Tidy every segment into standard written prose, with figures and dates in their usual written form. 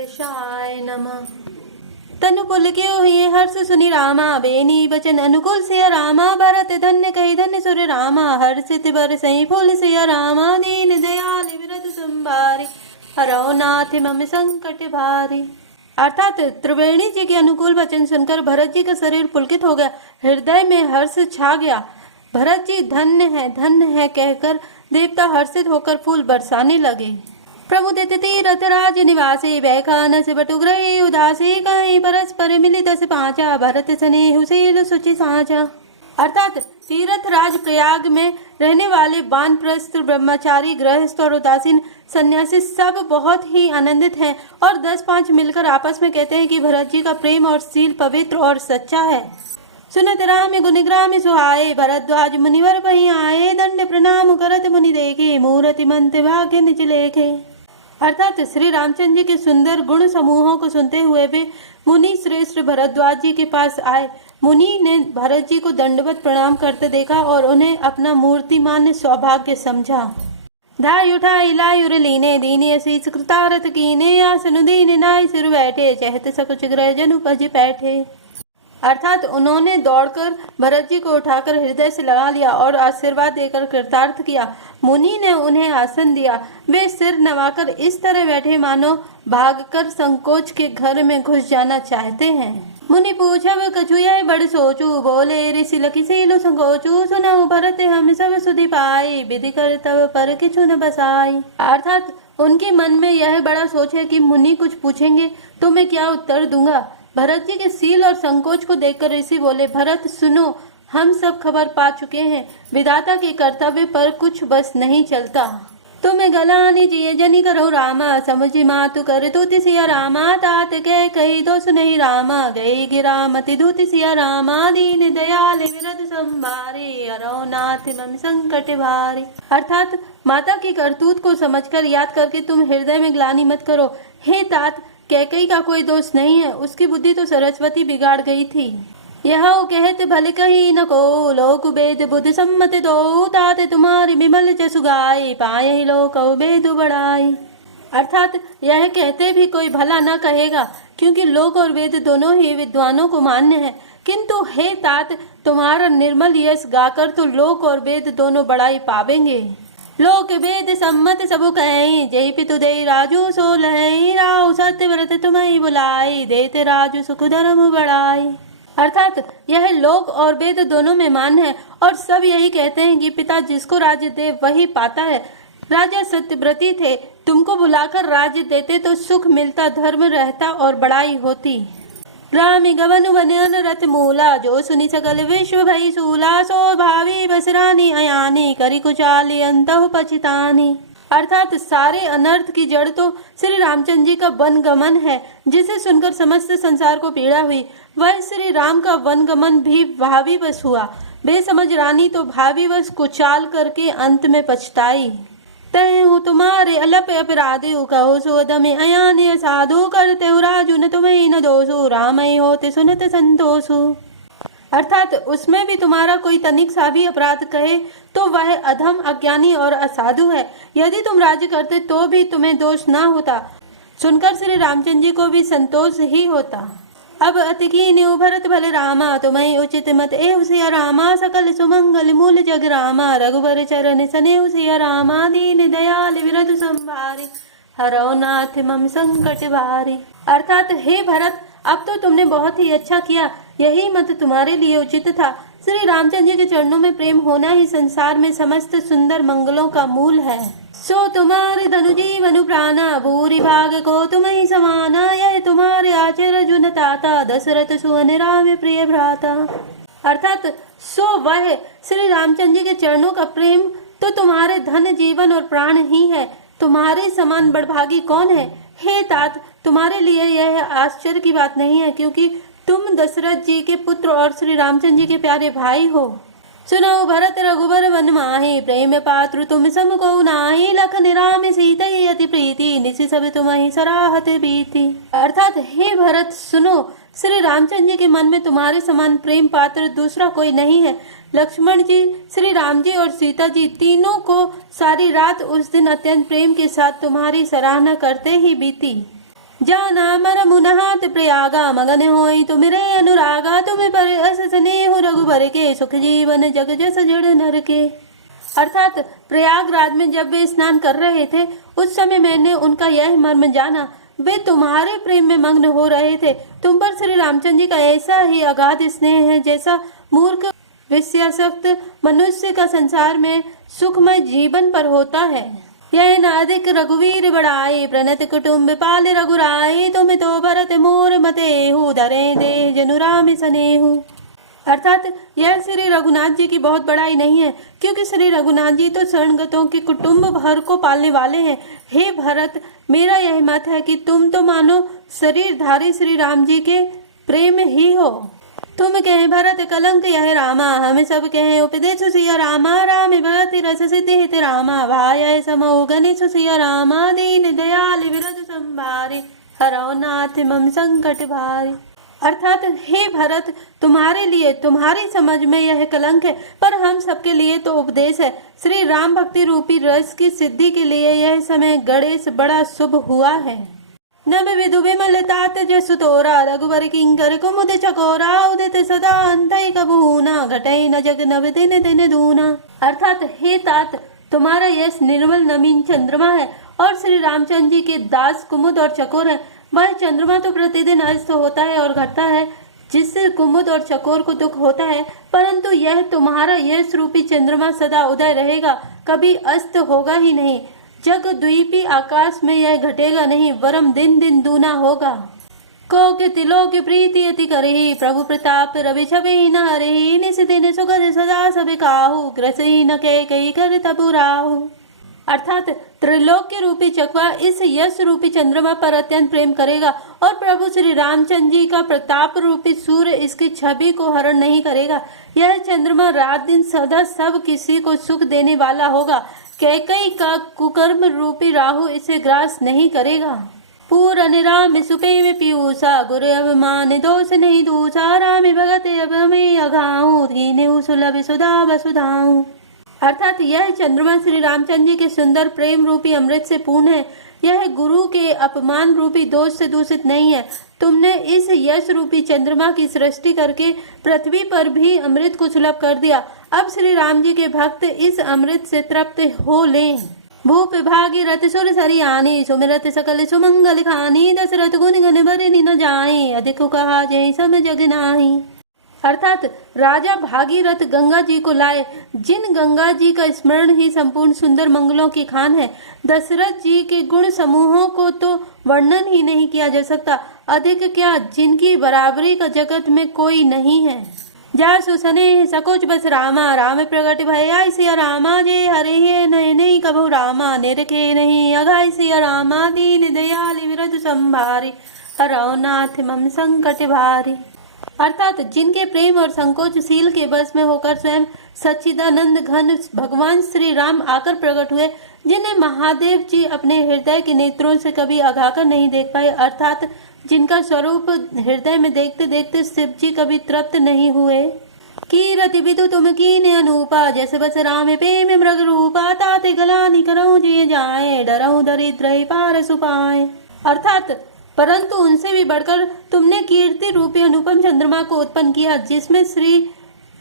हर्षाय नमः। तनु पुलकियो हुए हर्ष सुनि रामा, बेनी बचन अनुकूल सिया रामा। भरत धन्य कही धन्य सुर रामा, हर्षित बरसई फूल सिया रामा। दीन दयाल विरत संभारी, हरौ नाथ मम संकट भारी। अर्थात त्रिवेणी जी के अनुकूल वचन सुनकर भरत जी का शरीर पुलकित हो गया, हृदय में हर्ष छा गया। भरत जी धन्य है कहकर देवता हर्षित होकर फूल बरसाने लगे। प्रमुदित तीरथ राज निवासी, बैखानस बटुग्रही उदासी। कहीं परस्पर मिली 10-5, भरत स्नेहु शील सुचि साँचा। अर्थात तीर्थ राज प्रयाग में रहने वाले वानप्रस्थ ब्रह्मचारी, गृहस्थ और उदासीन सन्यासी सब बहुत ही आनंदित हैं और 10-5 मिलकर आपस में कहते हैं कि भरत जी का प्रेम और शील पवित्र और सच्चा है। सुनत राम गुणग्राम सुहाए, भरद्वाज मुनिवर वहीं आए। दंड प्रणाम करत मुनि देखे, मूर्ति मंत्र भाग्य निज लेखे। अर्थात श्री रामचंद्र जी के सुंदर गुण समूहों को सुनते हुए वे मुनि श्रेष्ठ भरद्वाज जी के पास आए। मुनि ने भरत जी को दंडवत प्रणाम करते देखा और उन्हें अपना मूर्तिमान सौभाग्य समझा। धाय उठाई लाई उर लीने, दीनी असीस कृतारथ कीने। आसन दीन नाय सिर बैठे, चहत सकुच ग्रह जन उपज बैठे। अर्थात उन्होंने दौड़कर भरत जी को उठाकर हृदय से लगा लिया और आशीर्वाद देकर कृतार्थ किया। मुनि ने उन्हें आसन दिया। वे सिर नवाकर इस तरह बैठे मानो भागकर संकोच के घर में घुस जाना चाहते हैं। मुनि पूछब कछु यह बड़ सोचू, बोले ऋषि लखी सीलु संकोचू। सुनऊ भरत हम सब सुधि पाई, विधि कर तब पर किछु न बसाई। अर्थात उनके मन में यह बड़ा सोच है कि मुनि कुछ पूछेंगे तो मैं क्या उत्तर दूंगा। भरत जी के सील और संकोच को देखकर ऋषि बोले, भरत सुनो, हम सब खबर पा चुके हैं, विधाता के कर्तव्य पर कुछ बस नहीं चलता। तुम्हें गलानी जिये जनी करो रामा, समझी मातु कर तूति सिया रामा। तात के कही दो सुनहि रामा, गई गिरा मति दूति सिया रामा। दीन दयाल विरत संभारे, अरो नाथ मम संकट भारी। अर्थात माता की करतूत को समझकर याद करके तुम हृदय में ग्लानि मत करो। हे तात, कैकई का कोई दोष नहीं है, उसकी बुद्धि तो सरस्वती बिगाड़ गई थी। यह कहते भले कही न को, लोक वेद बुद्ध सम्मत दो। तात तुम्हारी विमल जसु गाय, पाए ही लोक वेद बढ़ाई। अर्थात यह कहते भी कोई भला न कहेगा, क्योंकि लोक और वेद दोनों ही विद्वानों को मान्य है। किंतु हे तात, तुम्हारा निर्मल यश गाकर तो लोक और वेद दोनों बड़ाई पावेंगे। लोक वेद सम्मत सबु कहीं, जय पितु दे राजू सो लहई। राव सत्य व्रत तुम्हें बुलाई, देते राजू सुख धर्म बढ़ाई। अर्थात यह लोक और वेद दोनों में मान्य है और सब यही कहते हैं कि पिता जिसको राज्य दे वही पाता है। राजा सत्यव्रती थे, तुमको बुलाकर राज्य देते तो सुख मिलता, धर्म रहता और बड़ाई होती। राम गवन बनन रथ मूला, जो सुनि सकल विश्व भई सूला। सो भावी बसरानी अयानी, करी कुचाली अंतः पछितानी। अर्थात सारे अनर्थ की जड़ तो श्री रामचंद्र जी का वन गमन है, जिसे सुनकर समस्त संसार को पीड़ा हुई। वह श्री राम का वन गमन भी भावी वश हुआ। बेसमझ रानी तो भावी वश कुचाल करके अंत में पछताई। तय तुम्हारे अलप अपराधी, कहो सोद में अयानी साधु। करते हो राजू न तुम्हें न दोषो, राम होते सुनते संतोषो। अर्थात उसमें भी तुम्हारा कोई तनिक सा भी अपराध कहे तो वह अधम, अज्ञानी और असाधु है। यदि तुम राज्य करते तो भी तुम्हें दोष ना होता। सुनकर श्री रामचंद्र जी को भी संतोष ही होता। अब अति कीन्यु भरत भले रामा, तुम्हें उचित मत एव सिया रामा। सकल सुमंगल मूल जग रामा, रघुबर चरण सनेव सिया रामा। दीन दयाल विरत संभारी, हरौ नाथ मम संकट भारी। अर्थात हे भरत, अब तो तुमने बहुत ही अच्छा किया, यही मत तुम्हारे लिए उचित था। श्री रामचंद्र जी के चरणों में प्रेम होना ही संसार में समस्त सुंदर मंगलों का मूल है। सो तुम्हारे धनु जीवनु प्राणा, भूरि भाग को तुम ही समाना। यह तुम्हारे आचर जुन ताता, दशरथ सुवन राम प्रिय भ्राता। अर्थात सो वह श्री रामचंद्र जी के चरणों का प्रेम तो तुम्हारे धन जीवन और प्राण ही है। तुम्हारे समान बड़भागी कौन है। हे तात, तुम्हारे लिए यह आश्चर्य की बात नहीं है, क्योंकि तुम दशरथ जी के पुत्र और श्री रामचंद्र जी के प्यारे भाई हो। सुनो भरत रघुबर वन माहि, प्रेम पात्र तुम सम को नाही। लखन राम सीता अति प्रीति, निशि सब तुम्हें सराहत बीती। अर्थात हे भरत सुनो, श्री रामचंद्र जी के मन में तुम्हारे समान प्रेम पात्र दूसरा कोई नहीं है। लक्ष्मण जी, श्री राम जी और सीता जी तीनों को सारी रात उस दिन अत्यंत प्रेम के साथ तुम्हारी सराहना करते ही बीती। जाना मर मुनहात प्रयागा मगन होई तुमरे अनुरागा तुम पर अस स्नेह रघुबर के सुख जीवन जग जस जड़ नर के। अर्थात प्रयागराज में जब वे स्नान कर रहे थे उस समय मैंने उनका यह मर्म जाना। वे तुम्हारे प्रेम में मग्न हो रहे थे। तुम पर श्री रामचंद्र जी का ऐसा ही अगाध स्नेह है जैसा मूर्ख विषयासक्त मनुष्य का संसार में सुखमय जीवन पर होता है। यह नादिक रघुवीर बड़ाई प्रणत कुटुम्ब पाल रघुराई तुम तो भरत मोर मतेहु धरे दे जनु राम सनेहु। अर्थात यह श्री रघुनाथ जी की बहुत बड़ाई नहीं है, क्योंकि श्री रघुनाथ जी तो शरणगतों के कुटुंब भर को पालने वाले हैं। हे भरत, मेरा यह मत है कि तुम तो मानो शरीरधारी श्री राम जी के प्रेम ही हो। तुम कहे भरत कलंक यह रामा, हम सब कहे उपदेश सिया रामा। राम भरत रस सिद्धि हित रामा, भाय समो गणेश सिया रामा। दीन दयाल विरद संभारे, हरौ नाथ मम संकट भारे। अर्थात हे भरत, तुम्हारे लिए तुम्हारी समझ में यह कलंक है, पर हम सबके लिए तो उपदेश है। श्री राम भक्ति रूपी रस की सिद्धि के लिए यह समय गणेश बड़ा शुभ हुआ है। नभ विदु विमल तात जसु तोरा, रघुबर किंकर कुमुद चकोरा। उदित सदा अंतई कबूना, घटई न जग नव दिन दिन दूना। अर्थात हे तात, तुम्हारा यश निर्मल नवीन चंद्रमा है और श्री रामचंद्र जी के दास कुमुद और चकोर है। वह चंद्रमा तो प्रतिदिन अस्त होता है और घटता है, जिससे कुमुद और चकोर को दुख होता है, परंतु यह तुम्हारा यश रूपी चंद्रमा सदा उदय रहेगा, कभी अस्त होगा ही नहीं। जग द्वीपी आकाश में यह घटेगा नहीं, वरम दिन दिन दूना होगा। को के तिलो की प्रीति अति करही, प्रभु प्रताप रवि छवि न हरही। निस दिन सुगध सदा सब काहू, ग्रसही न के कई कर तबु राहु। अर्थात त्रिलोक्य रूपी चकवा इस यश रूपी चंद्रमा पर अत्यंत प्रेम करेगा और प्रभु श्री रामचंद्र जी का प्रताप रूपी सूर्य इसकी छवि को हरण नहीं करेगा। यह चंद्रमा रात दिन सदा सब किसी को सुख देने वाला होगा। कैकई का कुकर्म रूपी राहु इसे ग्रास नहीं करेगा। पूरन राम सुपे में पीयूषा, गुरु अभिमान दोष नहीं दूषा। राम भगत अब में अघाऊं, दीने सुलभ सुधा वसुधाऊं। अर्थात यह चंद्रमा श्री रामचंद्र जी के सुंदर प्रेम रूपी अमृत से पूर्ण है। यह गुरु के अपमान रूपी दोष से दूषित नहीं है। तुमने इस यश रूपी चंद्रमा की सृष्टि करके पृथ्वी पर भी अमृत को सुलभ कर दिया। अब श्री राम जी के भक्त इस अमृत से तृप्त हो लें। भूप भागीरथ सुर सरियानी, सुमिरत सकल सुमंगल खानी। दशरथ गुण गण बरनि न जाए, अधिक कहा जय सम जग नाही। अर्थात राजा भागीरथ गंगा जी को लाए, जिन गंगा जी का स्मरण ही संपूर्ण सुंदर मंगलों की खान है। दशरथ जी के गुण समूहों को तो वर्णन ही नहीं किया जा सकता, अधिक क्या जिनकी बराबरी का जगत में कोई नहीं है। जा सुसने सकोच बस रामा, राम प्रगट भय सिया रामा। जे हरे हे नय नहीं कभु रामा, निरखे नहीं अघाय सिया रामा। दीन दयाल विरद संभारे, हरौ नाथ मम संकट भारी। अर्थात जिनके प्रेम और संकोचशील के बस में होकर स्वयं सच्चिदानंद घन भगवान श्री राम आकर प्रकट हुए, जिन्हें महादेव जी अपने हृदय के नेत्रों से कभी अघाकर नहीं देख पाए। अर्थात जिनका स्वरूप हृदय में देखते देखते शिव जी कभी तृप्त नहीं हुए। कीरति विदु तुम कीने अनूपा, जैसे बस राम प्रेम मृग रूपा। ताते गलानी करऊं जिए जाए, डरऊं दरिद्र पार सुपाए। अर्थात परंतु उनसे भी बढ़कर तुमने कीर्ति रूपी अनुपम चंद्रमा को उत्पन्न किया, जिसमें श्री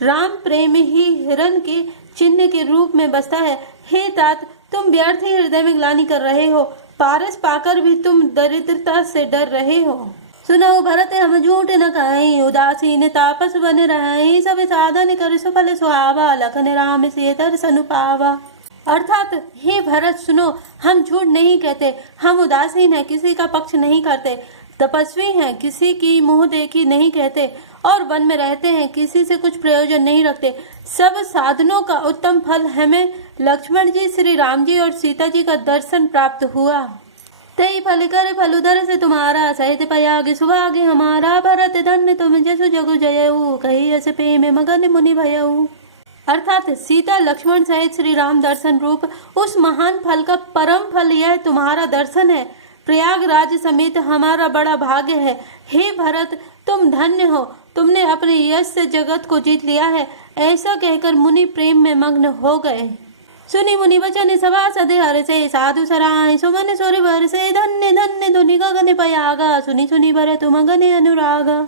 राम प्रेम ही हिरण के चिन्ह के रूप में बसता है। हे तात, तुम व्यर्थ ही हृदय में ग्लानि कर रहे हो, पारस पाकर भी तुम दरिद्रता से डर रहे हो। सुनो भरत हम झूठ न कहें, उदासीन तापस बन रहे। सब साधन कर सुफल सुहावा, लखन राम से दर्शन पावा। अर्थात हे भरत सुनो, हम झूठ नहीं कहते, हम उदासीन हैं, किसी का पक्ष नहीं करते, तपस्वी हैं, किसी की मुंह देखी नहीं कहते, और वन में रहते हैं, किसी से कुछ प्रयोजन नहीं रखते। सब साधनों का उत्तम फल हमें लक्ष्मण जी, श्री राम जी और सीता जी का दर्शन प्राप्त हुआ। तई फल कर फल उधर से तुम्हारा, सहित पयागे सुभागे हमारा। भरत धन्य तुम जसु जगु जयऊ, कही अस प्रेम मगन मुनि भयऊ। अर्थात सीता लक्ष्मण सहित श्री राम दर्शन रूप उस महान फल का परम फल यह तुम्हारा दर्शन है। प्रयागराज समेत हमारा बड़ा भाग्य है। हे भरत, तुम धन्य हो, तुमने अपने यश से जगत को जीत लिया है। ऐसा कहकर मुनि प्रेम में मग्न हो गए। सुनी मुनि वचन सभा सदे हर से, साधु सराय सुमन सुर भर से। धन्य धन्य धुनि गगन मन पयागा, सुनी सुनी भरत मगन अनुरागा।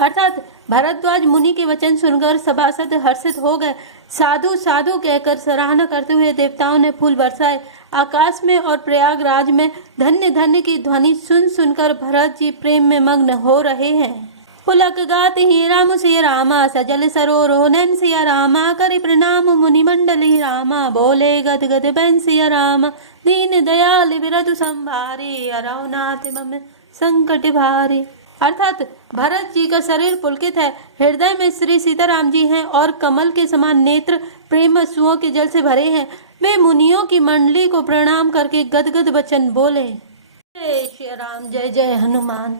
अर्थात भरद्वाज मुनि के वचन सुनकर सभासद हर्षित हो गए। साधु साधु कहकर सराहना करते हुए देवताओं ने फूल बरसाए। आकाश में और प्रयागराज में धन्य धन्य की ध्वनि सुन सुनकर भरत जी प्रेम में मग्न हो रहे हैं। पुलक गाति ही राम सिया रामा, सजल सरोरोनन सिया रामा, करि प्रणाम मुनि मंडली रामा, बोले गद गद बैन सिया रामा, दीन दयाल बिरधु संभारे, अरवनाथ मम संकट भारे। अर्थात भरत जी का शरीर पुलकित है, हृदय में श्री सीताराम जी हैं और कमल के समान नेत्र प्रेम अश्रुओं के जल से भरे हैं। वे मुनियों की मंडली को प्रणाम करके गदगद वचन बोले, जय श्री राम, जय जय हनुमान।